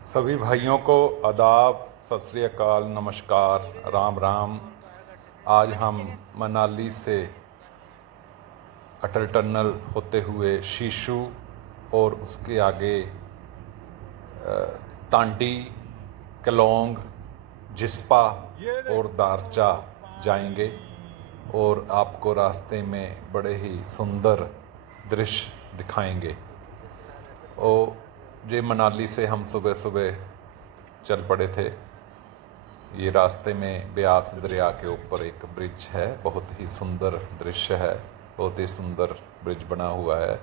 सभी भाइयों को आदाब, सत श्री अकाल, नमस्कार, राम राम। आज हम मनाली से अटल टनल होते हुए शीशु और उसके आगे तांडी, केलोंग, जिस्पा और दारचा जाएंगे और आपको रास्ते में बड़े ही सुंदर दृश्य दिखाएंगे। और ये मनाली से हम सुबह सुबह चल पड़े थे। ये रास्ते में ब्यास दरिया के ऊपर एक ब्रिज है, बहुत ही सुंदर दृश्य है, बहुत ही सुंदर ब्रिज बना हुआ है,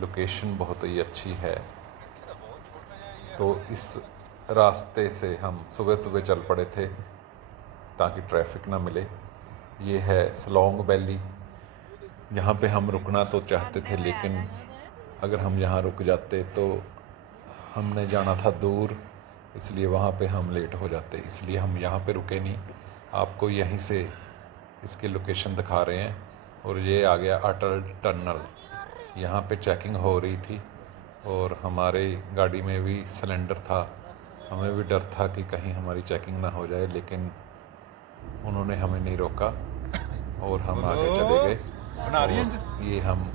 लोकेशन बहुत ही अच्छी है। तो इस रास्ते से हम सुबह सुबह चल पड़े थे ताकि ट्रैफिक ना मिले। ये है सलोंग वैली। यहाँ पे हम रुकना तो चाहते थे, लेकिन अगर हम यहाँ रुक जाते तो हमने जाना था दूर, इसलिए वहाँ पे हम लेट हो जाते, इसलिए हम यहाँ पे रुके नहीं। आपको यहीं से इसकी लोकेशन दिखा रहे हैं। और ये आ गया अटल टनल। यहाँ पे चेकिंग हो रही थी और हमारे गाड़ी में भी सिलेंडर था। हमें भी डर था कि कहीं हमारी चेकिंग ना हो जाए, लेकिन उन्होंने हमें नहीं रोका और हम आगे चले गए। और ये हम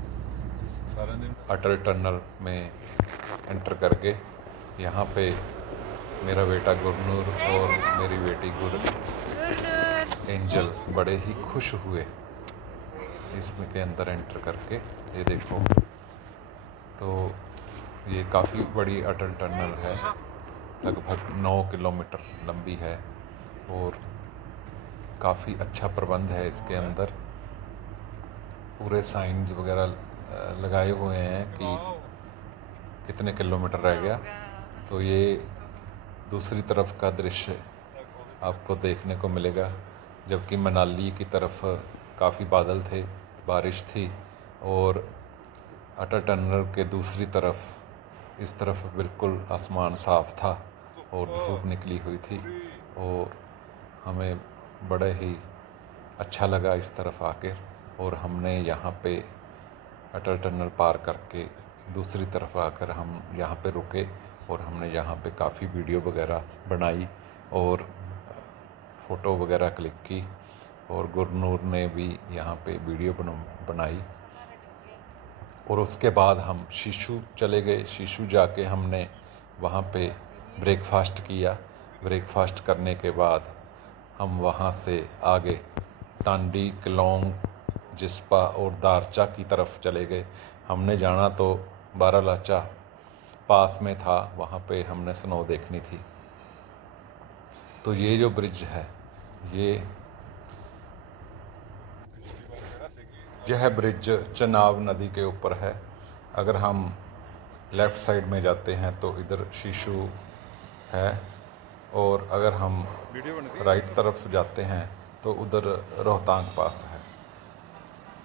अटल टनल में एंटर कर गए। यहाँ पे मेरा बेटा गुरनूर और मेरी बेटी एंजल बड़े ही खुश हुए इसमें के अंदर एंटर करके। ये देखो, तो ये काफ़ी बड़ी अटल टनल है, लगभग 9 किलोमीटर लंबी है और काफ़ी अच्छा प्रबंध है इसके अंदर। पूरे साइंस वगैरह लगाए हुए हैं कि कितने किलोमीटर रह गया। तो ये दूसरी तरफ का दृश्य आपको देखने को मिलेगा, जबकि मनाली की तरफ काफ़ी बादल थे, बारिश थी, और अटल टनल के दूसरी तरफ इस तरफ बिल्कुल आसमान साफ था और धूप निकली हुई थी। और हमें बड़े ही अच्छा लगा इस तरफ आकर, और हमने यहाँ पे अटल टनल पार करके दूसरी तरफ आकर हम यहाँ पे रुके और हमने यहाँ पे काफ़ी वीडियो वगैरह बनाई और फ़ोटो वगैरह क्लिक की। और गुरनूर ने भी यहाँ पे वीडियो बनाई। और उसके बाद हम शीशु चले गए। शीशु जाके हमने वहाँ पे ब्रेकफास्ट किया। ब्रेकफास्ट करने के बाद हम वहाँ से आगे टांडी, केलोंग, जिस्पा और दारचा की तरफ चले गए। हमने जाना तो बारालाचा पास में था, वहाँ पे हमने स्नो देखनी थी। तो ये जो ब्रिज है, यह ब्रिज चनाब नदी के ऊपर है। अगर हम लेफ़्ट साइड में जाते हैं तो इधर शीशु है, और अगर हम राइट तरफ जाते हैं तो उधर रोहतांग पास है।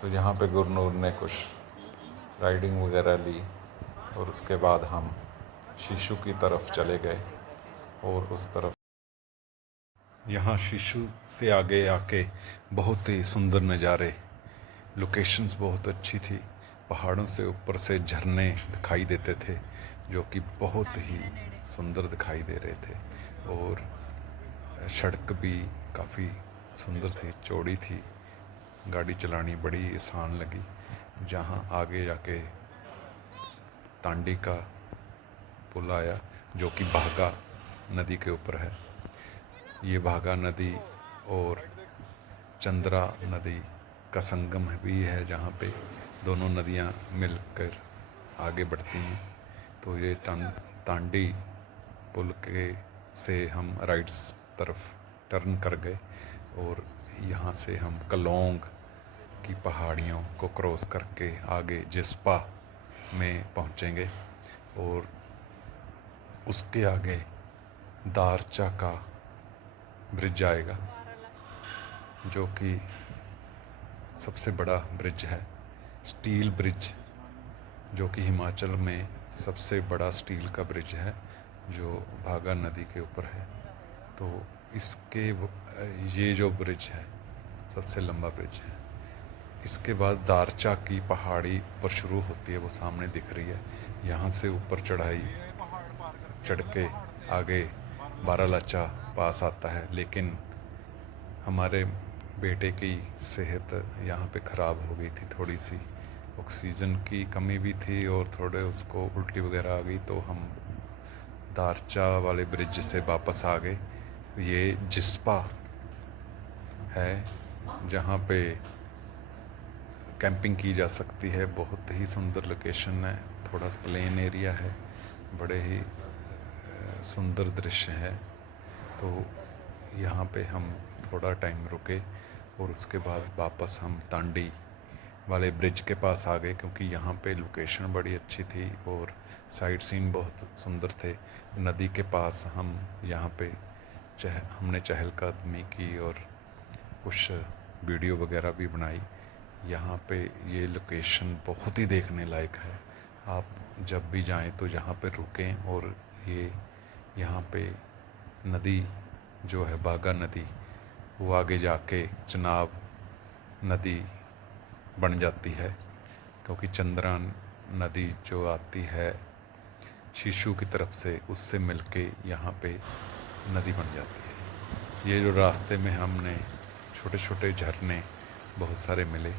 तो यहाँ पे गुरनूर ने कुछ राइडिंग वगैरह ली और उसके बाद हम शीशु की तरफ चले गए। और उस तरफ यहाँ शीशु से आगे आके बहुत ही सुंदर नज़ारे, लोकेशंस बहुत अच्छी थी। पहाड़ों से ऊपर से झरने दिखाई देते थे जो कि बहुत ही सुंदर दिखाई दे रहे थे। और सड़क भी काफ़ी सुंदर थी, चौड़ी थी, गाड़ी चलानी बड़ी आसान लगी। जहाँ आगे जाके तांडी का पुल आया जो कि भागा नदी के ऊपर है। ये भागा नदी और चंद्रा नदी का संगम भी है, जहाँ पे दोनों नदियाँ मिलकर आगे बढ़ती हैं। तो ये तांडी पुल के से हम राइट तरफ टर्न कर गए और यहाँ से हम केलोंग की पहाड़ियों को क्रॉस करके आगे जिस्पा में पहुँचेंगे। और उसके आगे दारचा का ब्रिज आएगा जो कि सबसे बड़ा ब्रिज है, स्टील ब्रिज, जो कि हिमाचल में सबसे बड़ा स्टील का ब्रिज है जो भागा नदी के ऊपर है। तो इसके ये जो ब्रिज है सबसे लंबा ब्रिज है। इसके बाद दारचा की पहाड़ी ऊपर शुरू होती है, वो सामने दिख रही है। यहाँ से ऊपर चढ़ाई चढ़ के आगे बारालाचा पास आता है, लेकिन हमारे बेटे की सेहत यहाँ पे ख़राब हो गई थी, थोड़ी सी ऑक्सीजन की कमी भी थी और थोड़े उसको उल्टी वगैरह आ गई, तो हम दारचा वाले ब्रिज से वापस आ गए। ये जिस्पा है जहाँ पे कैंपिंग की जा सकती है, बहुत ही सुंदर लोकेशन है, थोड़ा प्लेन एरिया है, बड़े ही सुंदर दृश्य है। तो यहाँ पे हम थोड़ा टाइम रुके और उसके बाद वापस हम तांडी वाले ब्रिज के पास आ गए, क्योंकि यहाँ पे लोकेशन बड़ी अच्छी थी और साइड सीन बहुत सुंदर थे। नदी के पास हम यहाँ पे हमने चहलकदमी की और कुछ वीडियो वगैरह भी बनाई। यहाँ पे ये लोकेशन बहुत ही देखने लायक है, आप जब भी जाएं तो यहाँ पे रुकें। और ये यहाँ पे नदी जो है बागा नदी, वो आगे जाके चनाब नदी बन जाती है, क्योंकि चंद्रा नदी जो आती है शीशु की तरफ से, उससे मिलके यहाँ पे नदी बन जाती है। ये जो रास्ते में हमने छोटे छोटे झरने बहुत सारे मिले,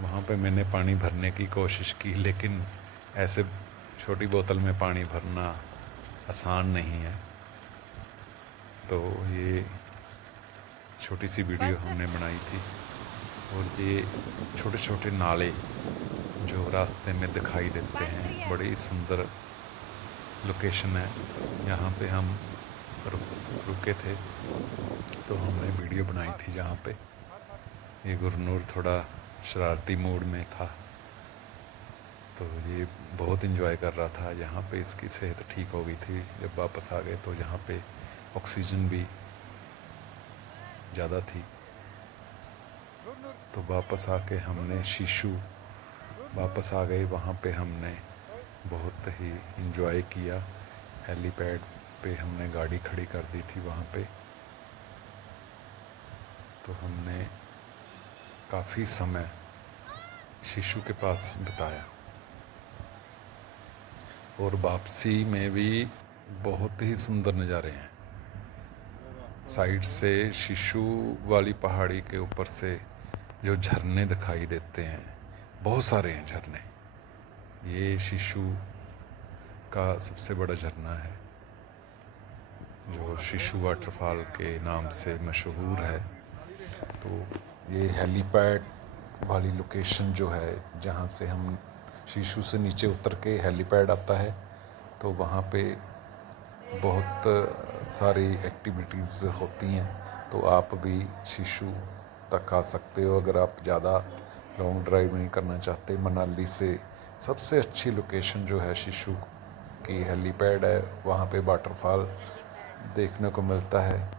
वहाँ पे मैंने पानी भरने की कोशिश की, लेकिन ऐसे छोटी बोतल में पानी भरना आसान नहीं है। तो ये छोटी सी वीडियो हमने बनाई थी। और ये छोटे छोटे नाले जो रास्ते में दिखाई देते हैं, बड़ी सुंदर लोकेशन है। यहाँ पे हम रुके थे तो हमने वीडियो बनाई थी जहाँ पे ये गुरनूर थोड़ा शरारती मूड में था, तो ये बहुत इन्जॉय कर रहा था। यहाँ पे इसकी सेहत ठीक हो गई थी। जब वापस आ गए तो यहाँ पे ऑक्सीजन भी ज़्यादा थी, तो वापस आके हमने शीशु वापस आ गए। वहाँ पे हमने बहुत ही इन्जॉय किया। हेलीपैड पे हमने गाड़ी खड़ी कर दी थी वहाँ पे, तो हमने काफ़ी समय शीशु के पास बिताया। और वापसी में भी बहुत ही सुंदर नज़ारे हैं। साइड से शीशु वाली पहाड़ी के ऊपर से जो झरने दिखाई देते हैं, बहुत सारे हैं झरने। ये शीशु का सबसे बड़ा झरना है जो शीशु वाटरफॉल के नाम से मशहूर है। तो ये हेलीपैड वाली लोकेशन जो है, जहाँ से हम शीशु से नीचे उतर के हेलीपैड आता है, तो वहाँ पे बहुत सारी एक्टिविटीज़ होती हैं। तो आप भी शीशु तक आ सकते हो अगर आप ज़्यादा लॉन्ग ड्राइव नहीं करना चाहते। मनाली से सबसे अच्छी लोकेशन जो है शीशु की हेलीपैड है, वहाँ पे वाटरफॉल देखने को मिलता है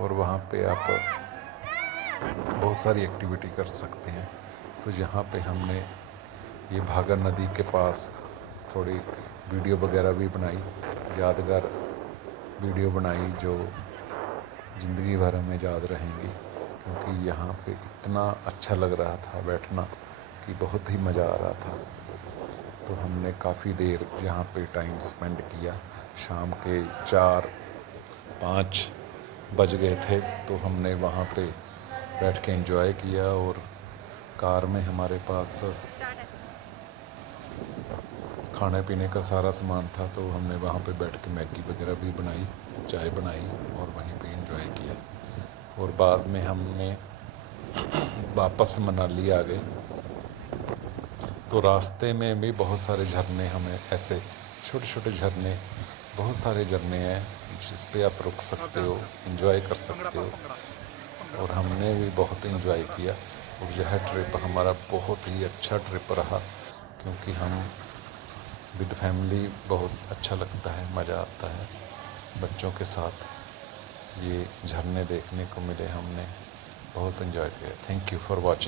और वहाँ पे आप बहुत सारी एक्टिविटी कर सकते हैं। तो यहाँ पे हमने ये भागा नदी के पास थोड़ी वीडियो वगैरह भी बनाई, यादगार वीडियो बनाई जो ज़िंदगी भर हमें याद रहेंगी, क्योंकि यहाँ पे इतना अच्छा लग रहा था बैठना कि बहुत ही मज़ा आ रहा था। तो हमने काफ़ी देर यहाँ पे टाइम स्पेंड किया। शाम के 4-5 बज गए थे, तो हमने वहाँ पे बैठ के एंजॉय किया। और कार में हमारे पास खाने पीने का सारा सामान था, तो हमने वहाँ पे बैठ के मैगी वगैरह भी बनाई, चाय बनाई और वहीं पे एंजॉय किया। और बाद में हमने वापस मनाली आ गए। तो रास्ते में भी बहुत सारे झरने, हमें ऐसे छोटे छोटे झरने, बहुत सारे झरने हैं जिस पे आप रुक सकते हो, एंजॉय कर सकते हो। और हमने भी बहुत एंजॉय किया। और यह ट्रिप हमारा बहुत ही अच्छा ट्रिप रहा, क्योंकि हम विद फैमिली बहुत अच्छा लगता है, मज़ा आता है बच्चों के साथ। ये झरने देखने को मिले, हमने बहुत एंजॉय किया। Thank you for watching.